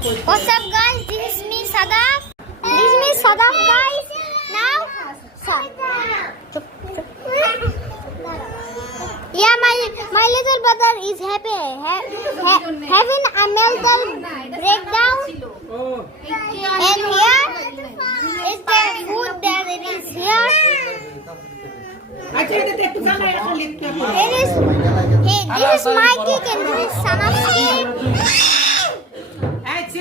What's up, guys? This is me, Sadaf. This is me, Sadaf, guys. Now, yeah, my little brother is happy having a mental breakdown. And here is the food that it is here. This is my cake and this is Sanaf's cake. This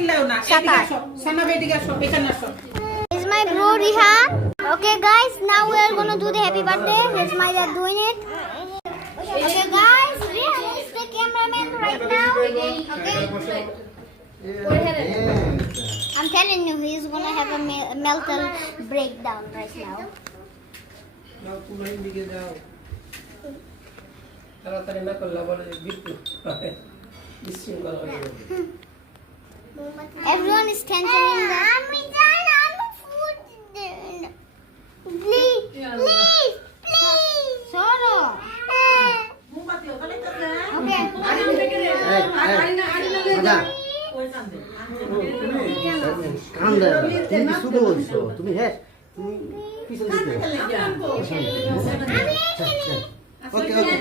is my bro Rihan. Okay guys, now we are gonna do the happy birthday. Here's my dad doing it. Okay guys, Rihan is the cameraman right now. Okay. I'm telling you, he's gonna have a mental breakdown right now. Everyone is tensioning that. Please. Solo. Okay. তুমি হ্যাঁ পিছন দিকে ওকে ওকে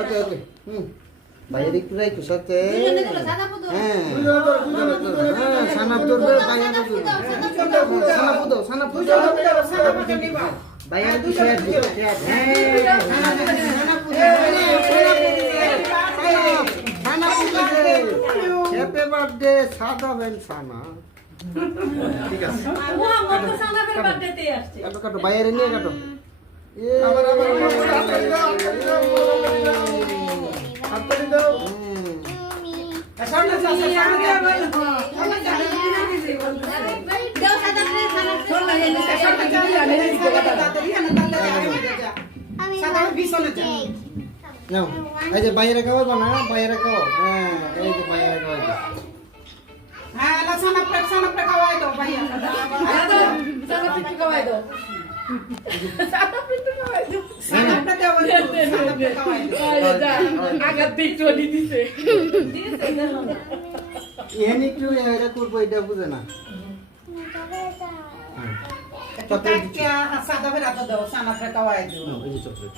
ওকে ওকে বাইরে একটু রাখো সাথে হ্যাঁ সানাপ ধরবে সানাপ বাইরে একটু শেয়ার হ্যাপি বার্থডে সাদা বেন সানা ঠিক আছে কাটো বাইরে নিয়ে কাটো এই যে বাইরে খাওয়াবো না বাইরে খাও হ্যাঁ এই যে বাইরে খাওয়াবো হ্যাঁ সানাপটা খাওয়াই দাও ভাইয়া সানাপটা খাওয়াই দাও সানাপটা খাওয়াই দাও আগাত দিতে দিতে এনে একটু এরা করবো এটা বুঝে না সাদা ফেরা তো দাও সানাপটা খাওয়াই দাও এই যে চকলেট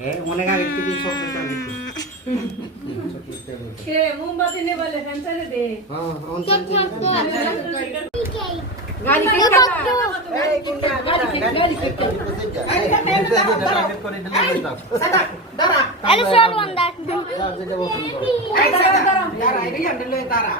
হ্যাঁ অনেক আগে থেকে চকলেট আনি কে মোমবাতি নে বলে ফ্যানসারে দে হ্যাঁ অন সেন্ট গাড়ি কে এই কিনকা গাড়ি করে দিলে I just want one that. যেটা বলছি দাঁড়া এই হ্যান্ডেল তারা